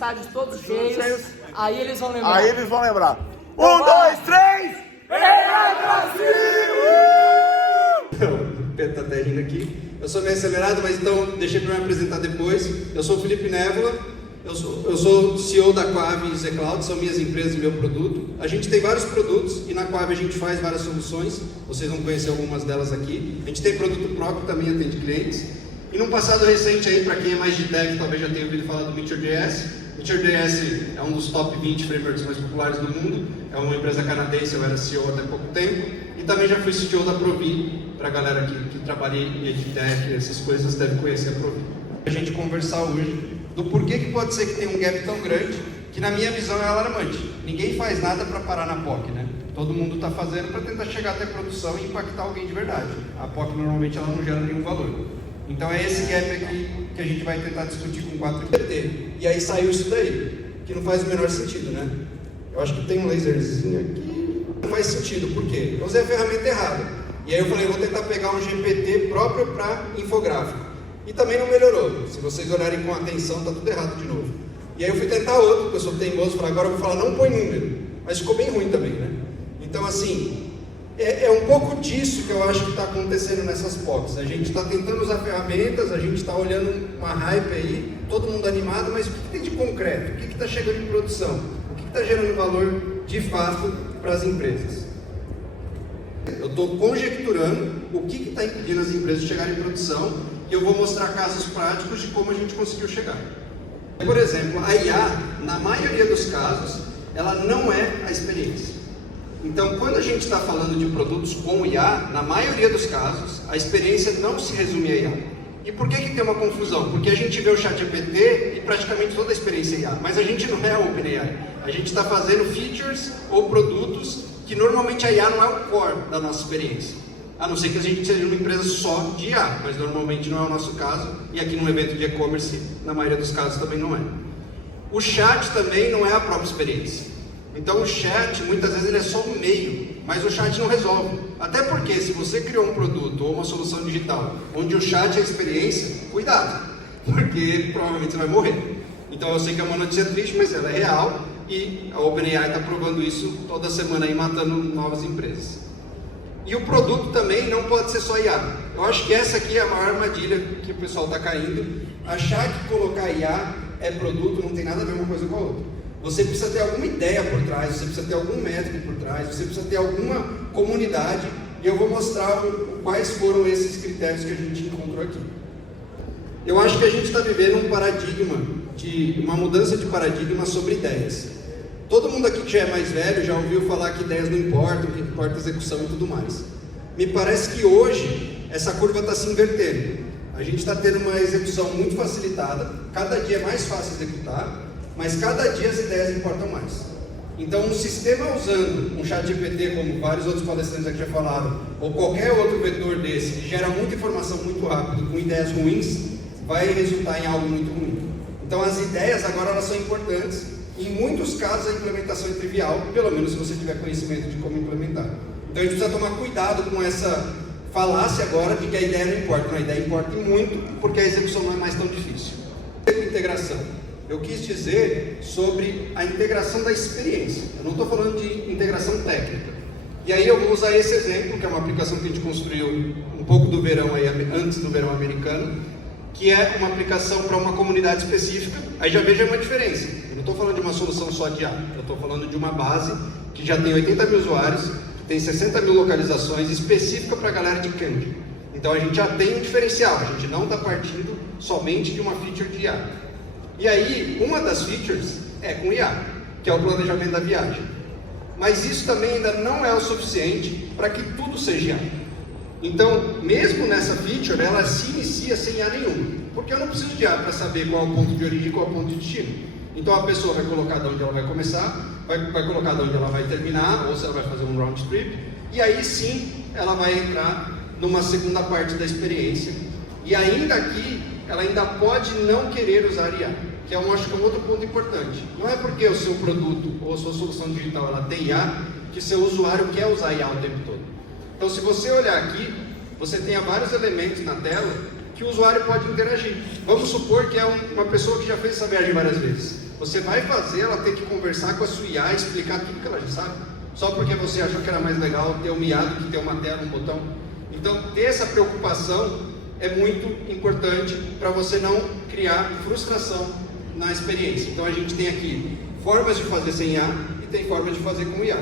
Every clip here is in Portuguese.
estádios todos cheios, aí eles vão lembrar. Aí eles vão lembrar. 1, 2, 3! É Brasil! O Pedro tá até rindo aqui. Eu sou meio acelerado, mas então deixei para me apresentar depois. Eu sou o Felipe Névola, eu sou CEO da Quave e Zcloud, são minhas empresas e meu produto. A gente tem vários produtos e na Quave a gente faz várias soluções, vocês vão conhecer algumas delas aqui. A gente tem produto próprio, também atende clientes. E num passado recente aí, para quem é mais de tech, talvez já tenha ouvido falar do Meteor.js. Meteor.js é um dos top 20 frameworks mais populares do mundo, é uma empresa canadense, eu era CEO até pouco tempo. E também já fui CTO da Provi, para a galera que trabalha em EdTech, essas coisas, deve conhecer a Provi. A gente conversar hoje do porquê que pode ser que tenha um gap tão grande, que na minha visão é alarmante. Ninguém faz nada para parar na POC, né? Todo mundo está fazendo para tentar chegar até a produção e impactar alguém de verdade. A POC normalmente ela não gera nenhum valor. Então é esse gap aqui que a gente vai tentar discutir com 4 PT. E aí saiu isso daí, que não faz o menor sentido, né? Eu acho que tem um laserzinho aqui. Não faz sentido, por quê? Eu usei a ferramenta errada. E aí eu falei, vou tentar pegar um GPT próprio para infográfico. E também não melhorou. Se vocês olharem com atenção, tá tudo errado de novo. E aí eu fui tentar outro, porque eu sou teimoso, falei, agora eu vou falar, não põe número. Mas ficou bem ruim também, né? Então assim, é um pouco disso que eu acho que está acontecendo nessas POCs. A gente está tentando usar ferramentas, a gente está olhando uma hype aí, todo mundo animado, mas o que tem de concreto? O que está chegando em produção? O que está gerando valor de fato para as empresas? Eu estou conjecturando o que está impedindo as empresas de chegarem em produção e eu vou mostrar casos práticos de como a gente conseguiu chegar. Por exemplo, a IA, na maioria dos casos, ela não é a experiência. Então, quando a gente está falando de produtos com IA, na maioria dos casos, a experiência não se resume a IA. E por que tem uma confusão? Porque a gente vê o ChatGPT e praticamente toda a experiência é IA, mas a gente não é a OpenAI. A gente está fazendo features ou produtos que normalmente a IA não é o core da nossa experiência. A não ser que a gente seja uma empresa só de IA, mas normalmente não é o nosso caso, e aqui num evento de e-commerce, na maioria dos casos também não é. O chat também não é a própria experiência. Então o chat, muitas vezes ele é só um meio, mas o chat não resolve. Até porque se você criou um produto ou uma solução digital, onde o chat é a experiência, cuidado, porque provavelmente você vai morrer. Então eu sei que é uma notícia triste, mas ela é real, e a OpenAI está provando isso toda semana aí, matando novas empresas. E o produto também não pode ser só IA. Eu acho que essa aqui é a maior armadilha que o pessoal está caindo. Achar que colocar IA é produto não tem nada a ver uma coisa com a outra. Você precisa ter alguma ideia por trás, você precisa ter algum método por trás, você precisa ter alguma comunidade, e eu vou mostrar quais foram esses critérios que a gente encontrou aqui. Eu acho que a gente está vivendo um paradigma, uma mudança de paradigma sobre ideias. Todo mundo aqui que já é mais velho já ouviu falar que ideias não importam, que importa a execução e tudo mais. Me parece que hoje essa curva está se invertendo. A gente está tendo uma execução muito facilitada, cada dia é mais fácil executar, mas cada dia as ideias importam mais. Então um sistema usando um ChatGPT, como vários outros palestrantes aqui já falaram, ou qualquer outro vetor desse, que gera muita informação muito rápido, com ideias ruins, vai resultar em algo muito ruim. Então as ideias agora elas são importantes. Em muitos casos a implementação é trivial, pelo menos se você tiver conhecimento de como implementar. Então a gente precisa tomar cuidado com essa falácia agora de que a ideia não importa. Não, a ideia importa muito, porque a execução não é mais tão difícil. Integração. Eu quis dizer sobre a integração da experiência. Eu não estou falando de integração técnica. E aí eu vou usar esse exemplo, que é uma aplicação que a gente construiu um pouco do verão aí, antes do verão americano, que é uma aplicação para uma comunidade específica. Aí já veja uma diferença. Eu não estou falando de uma solução só de IA, eu estou falando de uma base que já tem 80 mil usuários, que tem 60 mil localizações específica para a galera de Candy. Então a gente já tem um diferencial, a gente não está partindo somente de uma feature de IA. E aí, uma das features é com IA, que é o planejamento da viagem. Mas isso também ainda não é o suficiente para que tudo seja IA. Então, mesmo nessa feature, ela se inicia sem IA nenhuma. Porque eu não preciso de IA para saber qual é o ponto de origem e qual é o ponto de destino. Então a pessoa vai colocar de onde ela vai começar, vai colocar de onde ela vai terminar, ou se ela vai fazer um round trip, e aí sim ela vai entrar numa segunda parte da experiência. E ainda aqui, ela ainda pode não querer usar IA, que acho que é um outro ponto importante. Não é porque o seu produto ou a sua solução digital ela tem IA, que seu usuário quer usar IA o tempo todo. Então se você olhar aqui, você tem vários elementos na tela que o usuário pode interagir. Vamos supor que é uma pessoa que já fez essa viagem várias vezes. Você vai fazer ela ter que conversar com a sua IA, explicar tudo que ela já sabe, só porque você achou que era mais legal ter um IA do que ter uma tela, um botão. Então, ter essa preocupação é muito importante para você não criar frustração na experiência. Então, a gente tem aqui formas de fazer sem IA e tem formas de fazer com IA.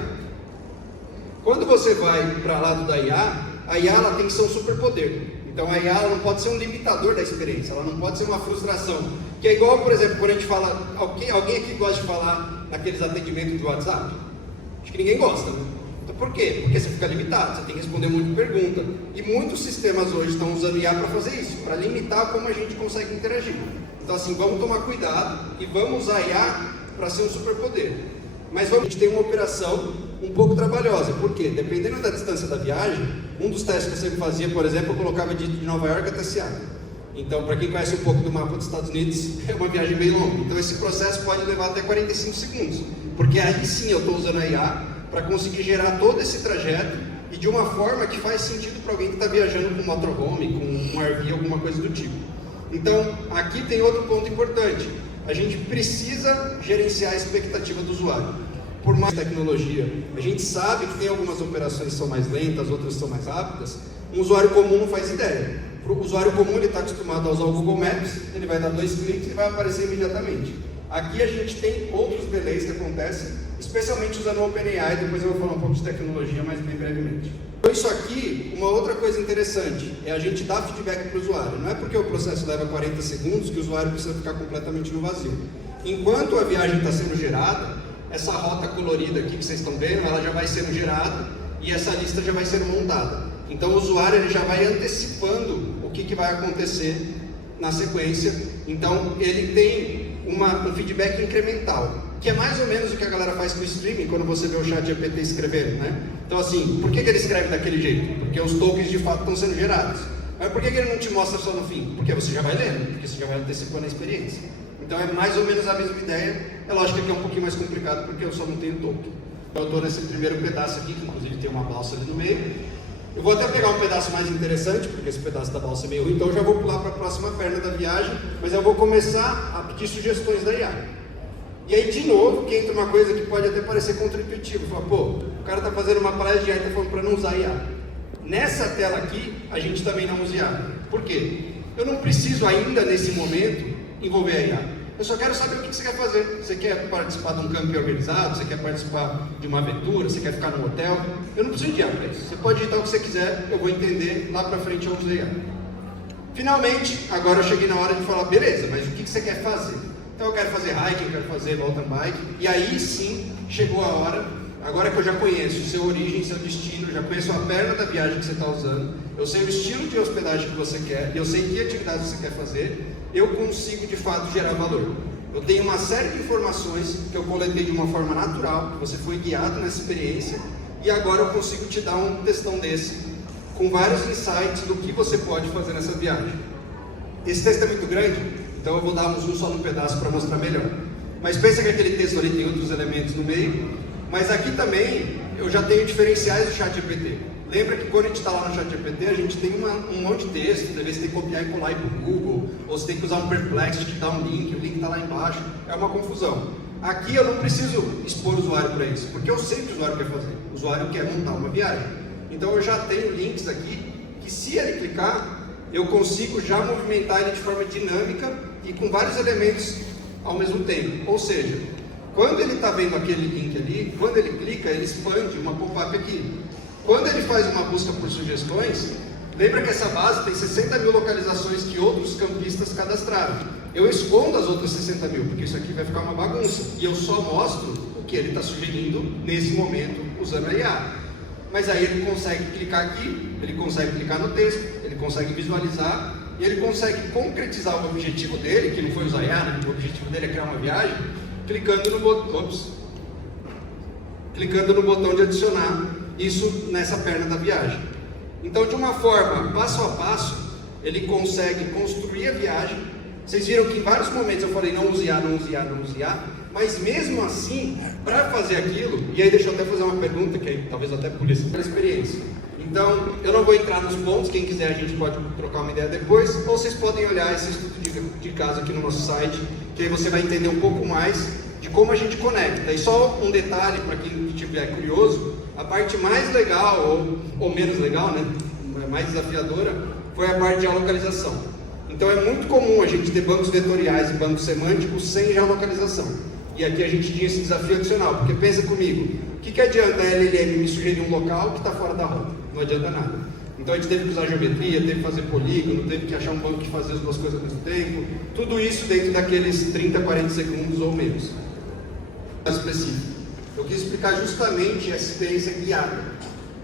Quando você vai para o lado da IA, a IA ela tem que ser um superpoder. Então, a IA ela não pode ser um limitador da experiência, ela não pode ser uma frustração. Que é igual, por exemplo, quando a gente fala... Alguém aqui gosta de falar naqueles atendimentos do WhatsApp? Acho que ninguém gosta, né? Então, por quê? Porque você fica limitado, você tem que responder muita pergunta. E muitos sistemas hoje estão usando IA para fazer isso, para limitar como a gente consegue interagir. Então, assim, vamos tomar cuidado e vamos usar a IA para ser um superpoder. Mas a gente tem uma operação um pouco trabalhosa. Por quê? Dependendo da distância da viagem, um dos testes que eu sempre fazia, por exemplo, eu colocava de Nova York até Seattle. Então, para quem conhece um pouco do mapa dos Estados Unidos, é uma viagem bem longa. Então, esse processo pode levar até 45 segundos. Porque aí sim eu estou usando a IA para conseguir gerar todo esse trajeto e de uma forma que faz sentido para alguém que está viajando com motorhome, com um RV, alguma coisa do tipo. Então, aqui tem outro ponto importante. A gente precisa gerenciar a expectativa do usuário. Por mais tecnologia, a gente sabe que tem algumas operações que são mais lentas, outras são mais rápidas. Um usuário comum não faz ideia. Para o usuário comum, ele está acostumado a usar o Google Maps, ele vai dar 2 cliques e vai aparecer imediatamente. Aqui a gente tem outros delays que acontecem, especialmente usando o OpenAI, depois eu vou falar um pouco de tecnologia, mas bem brevemente. Então isso aqui, uma outra coisa interessante, é a gente dar feedback para o usuário. Não é porque o processo leva 40 segundos que o usuário precisa ficar completamente no vazio. Enquanto a viagem está sendo gerada, essa rota colorida aqui que vocês estão vendo, ela já vai sendo gerada e essa lista já vai sendo montada. Então o usuário ele já vai antecipando o que vai acontecer na sequência. Então ele tem um feedback incremental, que é mais ou menos o que a galera faz com o streaming quando você vê o ChatGPT escrevendo, né? Então assim, por que ele escreve daquele jeito? Porque os tokens de fato estão sendo gerados. Mas por que ele não te mostra só no fim? Porque você já vai lendo, porque você já vai antecipando a experiência. Então é mais ou menos a mesma ideia. É lógico que aqui é um pouquinho mais complicado porque eu só não tenho token. Então eu estou nesse primeiro pedaço aqui, que inclusive tem uma balsa ali no meio. Eu vou até pegar um pedaço mais interessante, porque esse pedaço da balsa é meio ruim, então eu já vou pular para a próxima perna da viagem, mas eu vou começar a pedir sugestões da IA. E aí, de novo, que entra uma coisa que pode até parecer contra-intuitiva. Fala, pô, o cara está fazendo uma palestra de IA e está falando para não usar IA. Nessa tela aqui, a gente também não usa IA. Por quê? Eu não preciso ainda, nesse momento, envolver a IA. Eu só quero saber o que você quer fazer. Você quer participar de um camping organizado? Você quer participar de uma aventura? Você quer ficar num hotel? Eu não preciso de IA para isso. Você pode digitar o que você quiser, eu vou entender, lá para frente eu uso IA. Finalmente, agora eu cheguei na hora de falar, beleza, mas o que você quer fazer? Então eu quero fazer hiking, eu quero fazer mountain bike, e aí sim, chegou a hora, agora que eu já conheço seu origem, seu destino, já conheço a perna da viagem que você está usando, eu sei o estilo de hospedagem que você quer, eu sei que atividades você quer fazer, eu consigo de fato gerar valor. Eu tenho uma série de informações que eu coletei de uma forma natural, que você foi guiado nessa experiência, e agora eu consigo te dar um textão desse, com vários insights do que você pode fazer nessa viagem. Esse texto é muito grande, então eu vou dar um zoom só num pedaço para mostrar melhor. Mas pensa que aquele texto ali tem outros elementos no meio, mas aqui também eu já tenho diferenciais do ChatGPT. Lembra que quando a gente está lá no ChatGPT, a gente tem um monte de texto, às vezes você tem que copiar e colar e ir para o Google, ou você tem que usar um Perplexity que dá um link, o link está lá embaixo, é uma confusão. Aqui eu não preciso expor o usuário para isso, porque eu sei o que o usuário quer fazer. O usuário quer montar uma viagem. Então eu já tenho links aqui, que se ele clicar, eu consigo já movimentar ele de forma dinâmica e com vários elementos ao mesmo tempo. Ou seja, quando ele está vendo aquele link ali, quando ele clica, ele expande uma pop-up aqui. Quando ele faz uma busca por sugestões, lembra que essa base tem 60 mil localizações que outros campistas cadastraram. Eu escondo as outras 60 mil, porque isso aqui vai ficar uma bagunça. E eu só mostro o que ele está sugerindo nesse momento usando a IA. Mas aí ele consegue clicar aqui, ele consegue clicar no texto, ele consegue visualizar e ele consegue concretizar o objetivo dele, que não foi usar IA, né? O objetivo dele é criar uma viagem, clicando no botão de adicionar isso nessa perna da viagem. Então, de uma forma passo a passo, ele consegue construir a viagem. Vocês viram que em vários momentos eu falei não use IA, não use IA, não use IA, mas mesmo assim, para fazer aquilo, e aí deixa eu até fazer uma pergunta, que aí, talvez até por isso, pela experiência. Então, eu não vou entrar nos pontos, quem quiser a gente pode trocar uma ideia depois, ou vocês podem olhar esse estudo de caso aqui no nosso site, que aí você vai entender um pouco mais de como a gente conecta. E só um detalhe para quem estiver curioso, a parte mais legal, ou menos legal, né, mais desafiadora, foi a parte de geolocalização. Então é muito comum a gente ter bancos vetoriais e bancos semânticos sem geolocalização. E aqui a gente tinha esse desafio adicional, porque pensa comigo, o que adianta a LLM me sugerir um local que está fora da rota? Não adianta nada. Então a gente teve que usar geometria, teve que fazer polígono, teve que achar um banco que fazia as duas coisas ao mesmo tempo, tudo isso dentro daqueles 30, 40 segundos ou menos. Específico. Eu quis explicar justamente essa experiência guiada.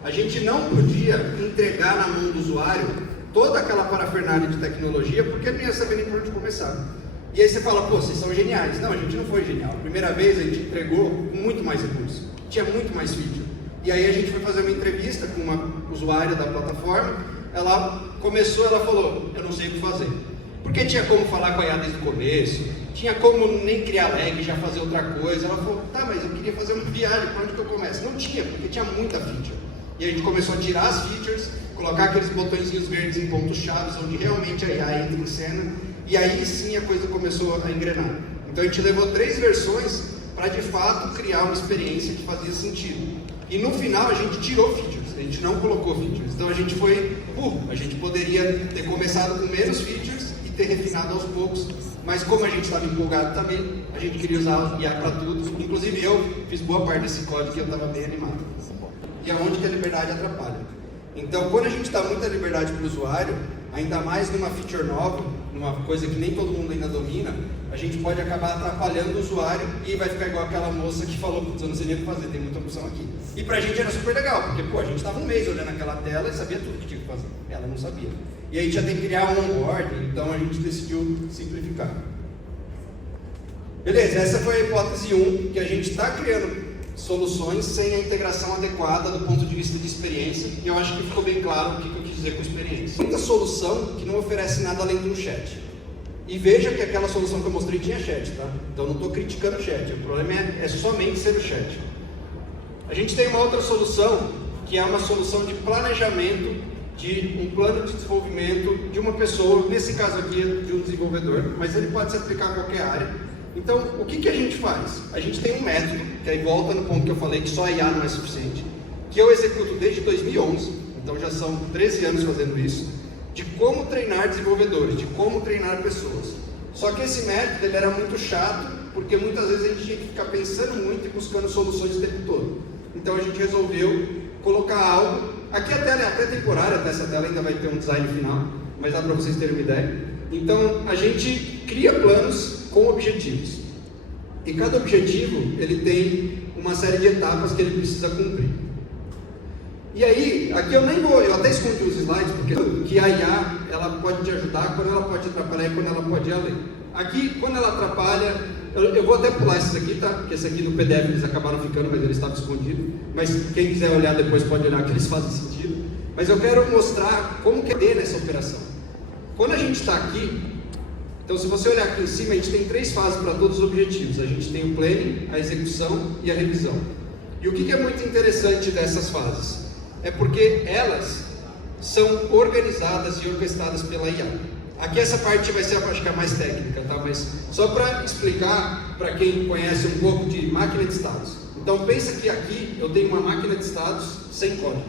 A gente não podia entregar na mão do usuário toda aquela parafernália de tecnologia, porque não ia saber nem por onde começar. E aí você fala, pô, vocês são geniais. Não, a gente não foi genial. A primeira vez a gente entregou com muito mais recursos, tinha muito mais feature. E aí a gente foi fazer uma entrevista com uma usuária da plataforma, ela falou, eu não sei o que fazer. Porque tinha como falar com a IA desde o começo, tinha como nem criar lag, já fazer outra coisa. Ela falou, tá, mas eu queria fazer uma viagem, por onde que eu começo? Não tinha, porque tinha muita feature. E a gente começou a tirar as features, colocar aqueles botõezinhos verdes em pontos-chave, onde realmente a IA entra em cena, e aí sim a coisa começou a engrenar. Então a gente levou 3 versões para de fato criar uma experiência que fazia sentido. E no final a gente tirou features, a gente não colocou features. Então a gente foi burro, a gente poderia ter começado com menos features e ter refinado aos poucos, mas como a gente estava empolgado também, a gente queria usar IA para tudo. Inclusive eu fiz boa parte desse código e eu estava bem animado. E aonde que a liberdade atrapalha? Então quando a gente dá muita liberdade para o usuário, ainda mais numa feature nova, numa coisa que nem todo mundo ainda domina, a gente pode acabar atrapalhando o usuário e vai ficar igual aquela moça que falou, putz, eu não sei nem o que fazer, tem muita opção aqui. E pra gente era super legal, porque pô, a gente estava um mês olhando aquela tela e sabia tudo que tinha que fazer. Ela não sabia. E aí já tem que criar um onboarding, então a gente decidiu simplificar. Beleza, essa foi a hipótese 1, que a gente está criando soluções sem a integração adequada do ponto de vista de experiência, e eu acho que ficou bem claro o que eu quis dizer com experiência. Muita solução que não oferece nada além de um chat. E veja que aquela solução que eu mostrei tinha chat, tá? Então não estou criticando o chat, o problema é somente ser o chat. A gente tem uma outra solução, que é uma solução de planejamento, de um plano de desenvolvimento de uma pessoa, nesse caso aqui de um desenvolvedor, mas ele pode se aplicar a qualquer área. Então, o que a gente faz? A gente tem um método, que aí volta no ponto que eu falei que só IA não é suficiente, que eu executo desde 2011, então já são 13 anos fazendo isso, de como treinar desenvolvedores, de como treinar pessoas. Só que esse método ele era muito chato, porque muitas vezes a gente tinha que ficar pensando muito e buscando soluções o tempo todo. Então a gente resolveu colocar algo, aqui a tela é até temporária, até essa tela ainda vai ter um design final, mas dá para vocês terem uma ideia. Então a gente cria planos com objetivos. E cada objetivo, ele tem uma série de etapas que ele precisa cumprir. E aí, aqui eu nem vou, eu até escondi os slides, porque que a IA, ela pode te ajudar, quando ela pode atrapalhar e quando ela pode ir além. Aqui, quando ela atrapalha, eu vou até pular esses aqui, tá? Porque esse aqui no PDF eles acabaram ficando, mas ele estava escondido. Mas quem quiser olhar depois pode olhar que eles fazem sentido. Mas eu quero mostrar como que é nessa operação. Quando a gente está aqui, então se você olhar aqui em cima, a gente tem 3 fases para todos os objetivos. A gente tem o planning, a execução e a revisão. E o que é muito interessante dessas fases? É porque elas são organizadas e orquestradas pela IA. Aqui essa parte vai ser, acho que a mais técnica, tá? Mas só para explicar para quem conhece um pouco de máquina de estados. Então pensa que aqui eu tenho uma máquina de estados sem código.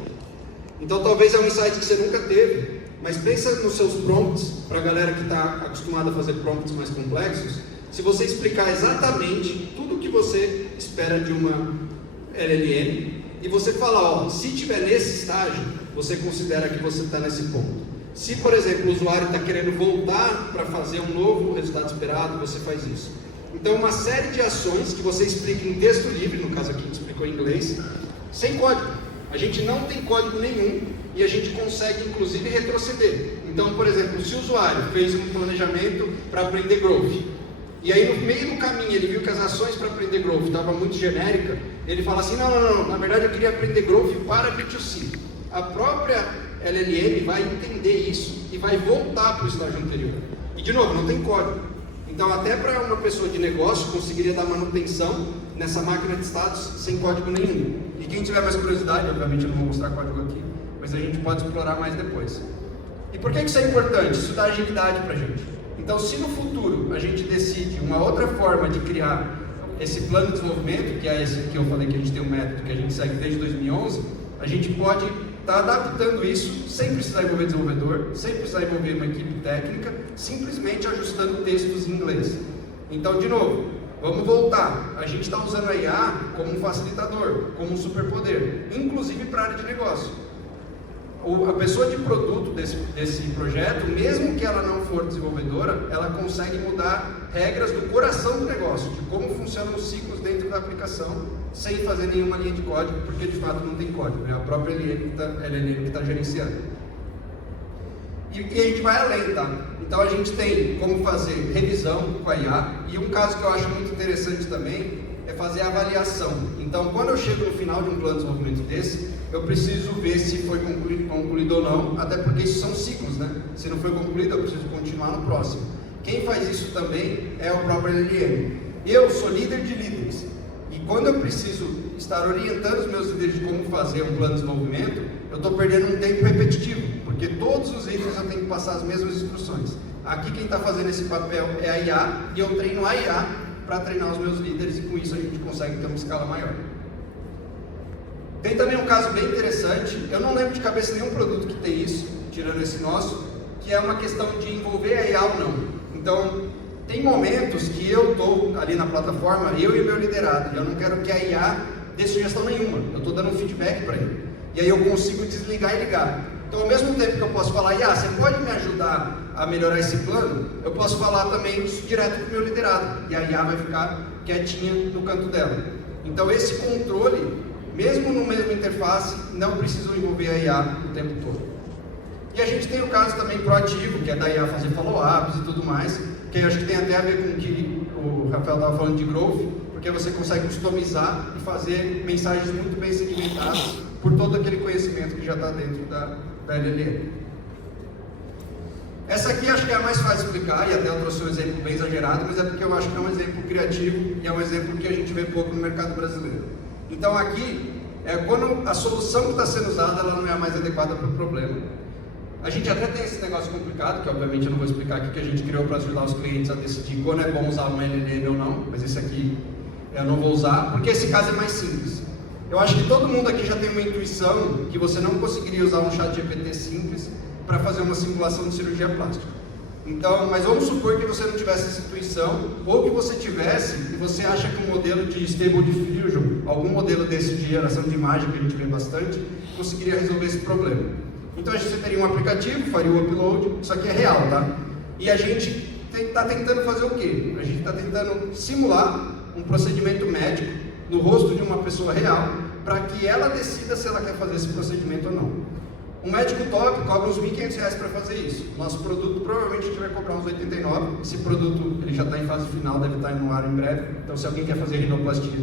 Então talvez é um insight que você nunca teve, mas pensa nos seus prompts, para a galera que está acostumada a fazer prompts mais complexos, se você explicar exatamente tudo o que você espera de uma LLM, e você fala, ó, se tiver nesse estágio, você considera que você está nesse ponto. Se, por exemplo, o usuário está querendo voltar para fazer um novo resultado esperado, você faz isso. Então, uma série de ações que você explica em texto livre, no caso aqui a gente explicou em inglês, sem código. A gente não tem código nenhum e a gente consegue, inclusive, retroceder. Então, por exemplo, se o usuário fez um planejamento para aprender Growth, e aí no meio do caminho ele viu que as ações para aprender Growth estavam muito genérica, ele fala assim, não, na verdade eu queria aprender Growth para B2C. A própria LLM vai entender isso e vai voltar para o estágio anterior. E de novo, não tem código. Então até para uma pessoa de negócio conseguiria dar manutenção nessa máquina de estados sem código nenhum. E quem tiver mais curiosidade, obviamente eu não vou mostrar código aqui, mas a gente pode explorar mais depois. E por que isso é importante? Isso dá agilidade para a gente. Então, se no futuro a gente decide uma outra forma de criar esse plano de desenvolvimento, que é esse que eu falei que a gente tem um método que a gente segue desde 2011, a gente pode estar adaptando isso sem precisar envolver desenvolvedor, sem precisar envolver uma equipe técnica, simplesmente ajustando textos em inglês. Então, de novo, vamos voltar. A gente está usando a IA como um facilitador, como um superpoder, inclusive para a área de negócio. A pessoa de produto desse projeto, mesmo que ela não for desenvolvedora, ela consegue mudar regras do coração do negócio, de como funcionam os ciclos dentro da aplicação, sem fazer nenhuma linha de código, porque de fato não tem código, é a própria LLM que está gerenciando. E a gente vai além, tá? Então a gente tem como fazer revisão com a IA, e um caso que eu acho muito interessante também é fazer a avaliação. Então, quando eu chego no final de um plano de desenvolvimento desse, eu preciso ver se foi concluído ou não, até porque isso são ciclos, né? Se não foi concluído, eu preciso continuar no próximo. Quem faz isso também é o próprio LLM. Eu sou líder de líderes, e quando eu preciso estar orientando os meus líderes de como fazer um plano de desenvolvimento, eu estou perdendo um tempo repetitivo, porque todos os líderes eu tenho que passar as mesmas instruções. Aqui quem está fazendo esse papel é a IA, e eu treino a IA para treinar os meus líderes, e com isso a gente consegue ter uma escala maior. Tem também um caso bem interessante, eu não lembro de cabeça nenhum produto que tem isso, tirando esse nosso, que é uma questão de envolver a IA ou não. Então, tem momentos que eu estou ali na plataforma, eu e meu liderado, e eu não quero que a IA dê sugestão nenhuma, eu estou dando um feedback para ele. E aí eu consigo desligar e ligar. Então, ao mesmo tempo que eu posso falar, IA, você pode me ajudar a melhorar esse plano? Eu posso falar também isso direto com o meu liderado, e a IA vai ficar quietinha no canto dela. Então, esse controle, mesmo no mesmo interface, não precisa envolver a IA o tempo todo. E a gente tem o caso também proativo, que é da IA fazer follow-ups e tudo mais, que eu acho que tem até a ver com o que o Rafael estava falando de growth, porque você consegue customizar e fazer mensagens muito bem segmentadas por todo aquele conhecimento que já está dentro da LLM. Essa aqui acho que é a mais fácil de explicar, e até eu trouxe um exemplo bem exagerado, mas é porque eu acho que é um exemplo criativo e é um exemplo que a gente vê pouco no mercado brasileiro. Então aqui, quando a solução que está sendo usada, ela não é a mais adequada para o problema. A gente até tem esse negócio complicado, que obviamente eu não vou explicar aqui, que a gente criou para ajudar os clientes a decidir quando é bom usar uma LLM ou não, mas esse aqui eu não vou usar, porque esse caso é mais simples. Eu acho que todo mundo aqui já tem uma intuição que você não conseguiria usar um chat GPT simples para fazer uma simulação de cirurgia plástica. Então, mas vamos supor que você não tivesse essa intuição, ou que você tivesse, e você acha que um modelo de Stable Diffusion, algum modelo desse de geração de imagem que a gente vê bastante, conseguiria resolver esse problema. Então a gente teria um aplicativo, faria o upload, isso aqui é real, tá? E a gente está tentando fazer o quê? A gente está tentando simular um procedimento médico no rosto de uma pessoa real, para que ela decida se ela quer fazer esse procedimento ou não. Um médico top cobra uns R$1.500 para fazer isso. Nosso produto provavelmente a gente vai cobrar uns 89. Esse produto ele já está em fase final, deve estar no ar em breve. Então se alguém quer fazer rinoplastia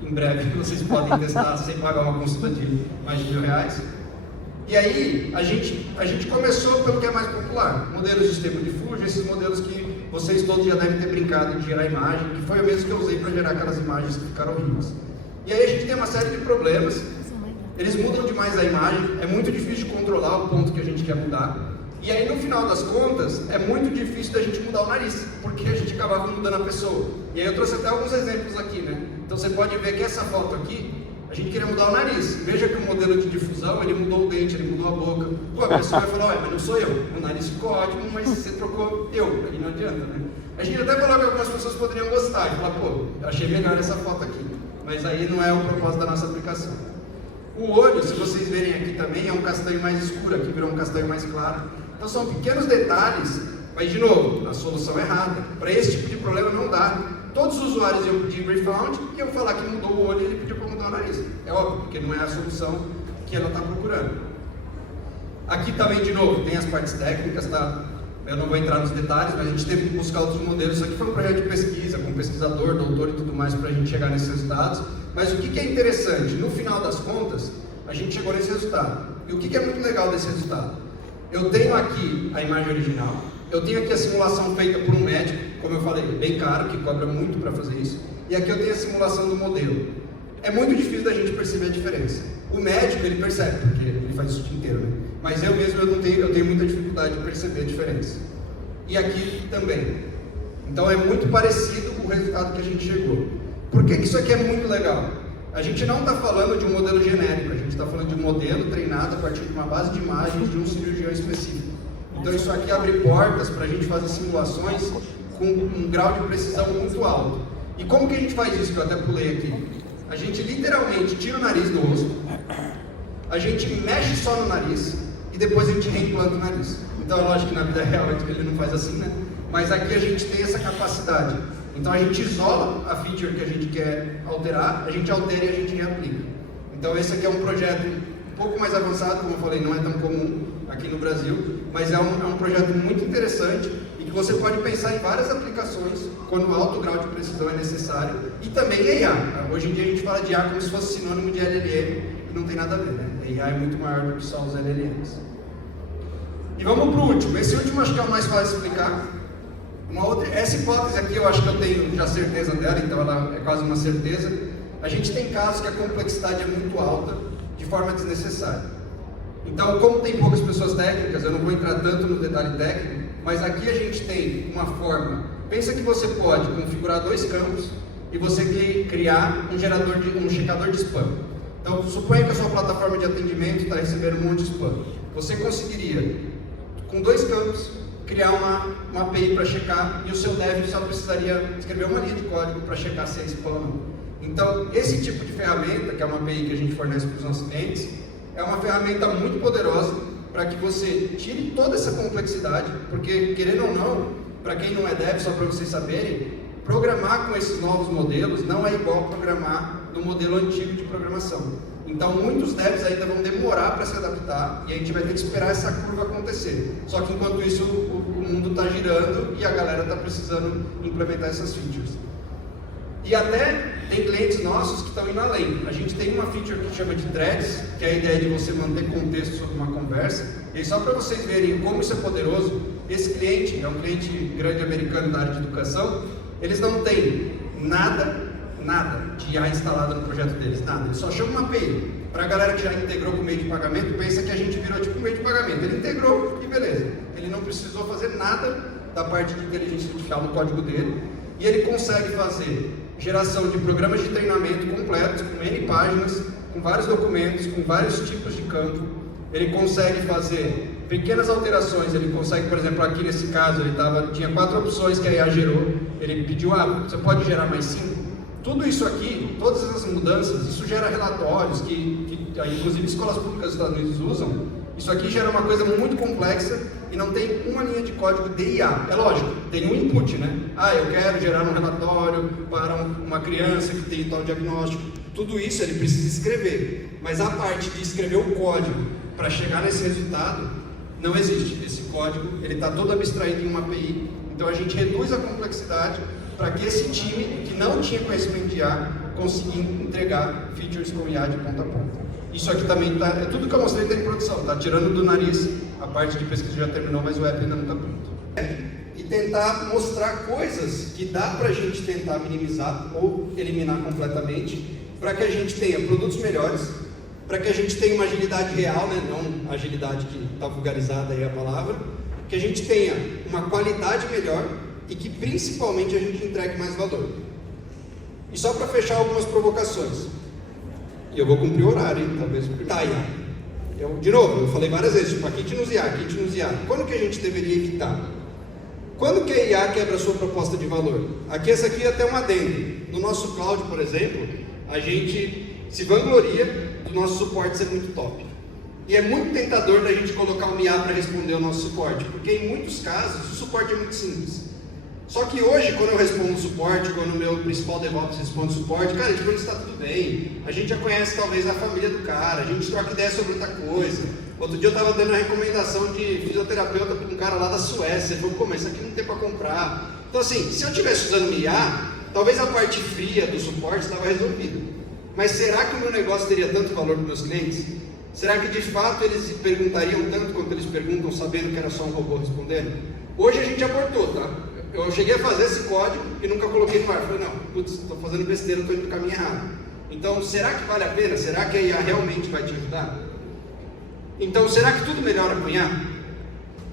em breve, vocês podem testar sem pagar uma consulta de mais de R$1.000. E aí a gente começou pelo que é mais popular, modelos de Stable Diffusion, esses modelos que vocês todos já devem ter brincado de gerar imagem, que foi o mesmo que eu usei para gerar aquelas imagens que ficaram horríveis. E aí a gente tem uma série de problemas. Eles mudam demais a imagem, é muito difícil de controlar o ponto que a gente quer mudar. E aí no final das contas, é muito difícil da gente mudar o nariz, porque a gente acabava mudando a pessoa. E aí eu trouxe até alguns exemplos aqui, né? Então você pode ver que essa foto aqui, a gente queria mudar o nariz. Veja que o modelo de difusão, ele mudou o dente, ele mudou a boca. Pô, a pessoa vai falar, ué, mas não sou eu. O nariz ficou ótimo, mas você trocou eu. Aí não adianta, né? A gente até falou que algumas pessoas poderiam gostar e falar, pô, eu achei melhor essa foto aqui. Mas aí não é o propósito da nossa aplicação. O olho, se vocês verem aqui também, é um castanho mais escuro, aqui virou um castanho mais claro. Então são pequenos detalhes, mas de novo, a solução é errada. Para esse tipo de problema não dá. Todos os usuários iam pedir refound e eu falar que mudou o olho e ele pediu para mudar o nariz. É óbvio, porque não é a solução que ela está procurando. Aqui também, de novo, tem as partes técnicas, tá? Eu não vou entrar nos detalhes, mas a gente teve que buscar outros modelos. Isso aqui foi um projeto de pesquisa, com pesquisador, doutor e tudo mais, para a gente chegar nesses resultados. Mas o que é interessante? No final das contas, a gente chegou nesse resultado. E o que é muito legal desse resultado? Eu tenho aqui a imagem original, eu tenho aqui a simulação feita por um médico, como eu falei, bem caro, que cobra muito para fazer isso. E aqui eu tenho a simulação do modelo. É muito difícil da gente perceber a diferença. O médico, ele percebe, porque ele faz isso o dia inteiro, né? Mas eu mesmo, eu tenho muita dificuldade de perceber a diferença. e aqui também. Então é muito parecido o resultado que a gente chegou. Por que isso aqui é muito legal? A gente não está falando de um modelo genérico, a gente está falando de um modelo treinado a partir de uma base de imagens de um cirurgião específico. Então isso aqui abre portas para a gente fazer simulações com um grau de precisão muito alto. E como que a gente faz isso, que eu até pulei aqui? A gente literalmente tira o nariz do rosto, a gente mexe só no nariz e depois a gente reimplanta o nariz. Então é lógico que na vida real ele não faz assim, né? Mas aqui a gente tem essa capacidade. Então a gente isola a feature que a gente quer alterar, a gente altera e a gente reaplica. Então esse aqui é um projeto um pouco mais avançado, como eu falei, não é tão comum aqui no Brasil, mas é um projeto muito interessante e que você pode pensar em várias aplicações quando o alto grau de precisão é necessário. E também IA. Hoje em dia a gente fala de IA como se fosse sinônimo de LLM, e não tem nada a ver, né? A IA é muito maior do que só os LLMs. E vamos para o último. Esse último acho que é o mais fácil de explicar. Essa hipótese aqui eu acho que eu tenho já certeza dela, então ela é quase uma certeza. A gente tem casos que a complexidade é muito alta, de forma desnecessária. Então, como tem poucas pessoas técnicas, eu não vou entrar tanto no detalhe técnico, mas aqui a gente tem uma forma. Pensa que você pode configurar 2 campos e você criar um checador de spam. Então, suponha que a sua plataforma de atendimento está recebendo um monte de spam. Você conseguiria, com 2 campos, criar uma API para checar, e o seu dev só precisaria escrever uma linha de código para checar se é spam ou não. Então, esse tipo de ferramenta, que é uma API que a gente fornece para os nossos clientes, é uma ferramenta muito poderosa para que você tire toda essa complexidade, porque, querendo ou não, para quem não é dev, só para vocês saberem, programar com esses novos modelos não é igual programar no modelo antigo de programação. Então, muitos devs ainda vão demorar para se adaptar e a gente vai ter que esperar essa curva acontecer. Só que, enquanto isso, o mundo está girando e a galera está precisando implementar essas features. E até tem clientes nossos que estão indo além. A gente tem uma feature que chama de threads, que é a ideia de você manter contexto sobre uma conversa. E aí, só para vocês verem como isso é poderoso, esse cliente é um cliente grande americano da área de educação, eles não têm nada de IA instalado no projeto deles, nada. Eles só chamam uma API. Para a galera que já integrou com o meio de pagamento, pensa que a gente virou tipo um meio de pagamento. Ele integrou e beleza. Ele não precisou fazer nada da parte de inteligência artificial no código dele. E ele consegue fazer geração de programas de treinamento completos, com N páginas, com vários documentos, com vários tipos de campo. Ele consegue fazer pequenas alterações, ele consegue, por exemplo, aqui nesse caso, tinha 4 opções que a IA gerou. Ele pediu, você pode gerar mais 5? Tudo isso aqui, todas essas mudanças, isso gera relatórios que inclusive escolas públicas dos Estados Unidos usam. Isso aqui gera uma coisa muito complexa e não tem uma linha de código de IA. É lógico, tem um input, né? Eu quero gerar um relatório para uma criança que tem tal diagnóstico. Tudo isso ele precisa escrever, mas a parte de escrever o código para chegar nesse resultado não existe. Esse código ele está todo abstraído em uma API, então a gente reduz a complexidade para que esse time que não tinha conhecimento de IA consiga entregar features com IA de ponta a ponta. Isso aqui também é tudo que eu mostrei está em produção, está tirando do nariz, a parte de pesquisa já terminou, mas o app ainda não está pronto. E tentar mostrar coisas que dá para a gente tentar minimizar ou eliminar completamente, para que a gente tenha produtos melhores, para que a gente tenha uma agilidade real, né? Não a agilidade que está vulgarizada aí a palavra, que a gente tenha uma qualidade melhor e que principalmente a gente entregue mais valor. E só para fechar algumas provocações, e eu vou cumprir o horário, hein? Talvez de novo, eu falei várias vezes, tipo, kit nos IA. Quando que a gente deveria evitar? Quando que a IA quebra a sua proposta de valor? Essa aqui é até um adendo. No nosso cloud, por exemplo, a gente se vangloria do nosso suporte ser muito top. E é muito tentador da gente colocar um IA para responder o nosso suporte, porque em muitos casos o suporte é muito simples. Só que hoje, quando eu respondo um suporte, quando o meu principal DevOps responde suporte, cara, a gente pergunta se está tudo bem, a gente já conhece talvez a família do cara, a gente troca ideia sobre outra coisa. Outro dia eu estava dando a recomendação de fisioterapeuta para um cara lá da Suécia, ele falou, pô, mas isso aqui não tem para comprar. Então assim, se eu estivesse usando o IA, talvez a parte fria do suporte estava resolvida. Mas será que o meu negócio teria tanto valor para os meus clientes? Será que de fato eles perguntariam tanto quanto eles perguntam, sabendo que era só um robô respondendo? Hoje a gente abortou, tá? Eu cheguei a fazer esse código e nunca coloquei no ar. Falei, não, putz, estou fazendo besteira, estou indo no caminho errado. Então, será que vale a pena? Será que a IA realmente vai te ajudar? Então, será que tudo melhora com IA?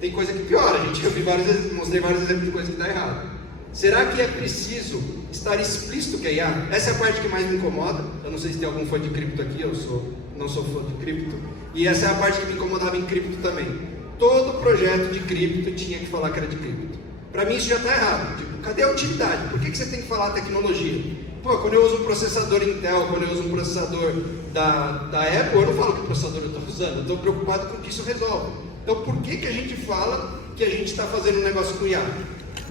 tem coisa que piora. Mostrei vários exemplos de coisa que dá errado. Será que é preciso estar explícito que é IA? Essa é a parte que mais me incomoda. Eu não sei se tem algum fã de cripto aqui, não sou fã de cripto. E essa é a parte que me incomodava em cripto também. Todo projeto de cripto tinha que falar que era de cripto. Para mim isso já está errado. Tipo, cadê a utilidade? Por que você tem que falar tecnologia? Pô, quando eu uso um processador Intel, quando eu uso um processador da Apple, eu não falo que processador eu estou usando, eu estou preocupado com o que isso resolve. Então por que a gente fala que a gente está fazendo um negócio com IA?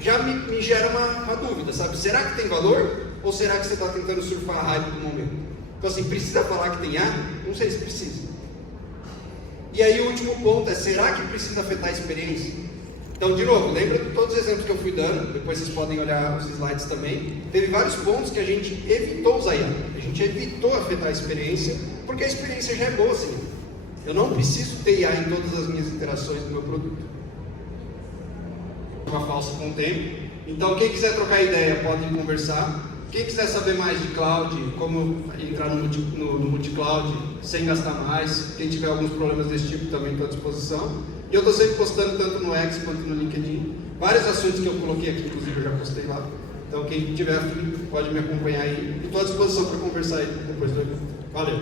Já me gera uma dúvida, sabe? Será que tem valor? Ou será que você está tentando surfar a hype do momento? Então assim, precisa falar que tem IA? Não sei se precisa. E aí o último ponto é, será que precisa afetar a experiência? Então, de novo, lembra de todos os exemplos que eu fui dando, depois vocês podem olhar os slides também. Teve vários pontos que a gente evitou usar IA. A gente evitou afetar a experiência, porque a experiência já é boa, assim. Eu não preciso ter IA em todas as minhas interações do meu produto. Uma falsa com o tempo. Então, quem quiser trocar ideia, pode conversar. Quem quiser saber mais de cloud, como entrar no multi-cloud sem gastar mais, quem tiver alguns problemas desse tipo também estou à disposição. E eu estou sempre postando tanto no X quanto no LinkedIn. Vários assuntos que eu coloquei aqui, inclusive eu já postei lá. Então quem tiver pode me acompanhar aí. E estou à disposição para conversar aí depois do evento. Valeu!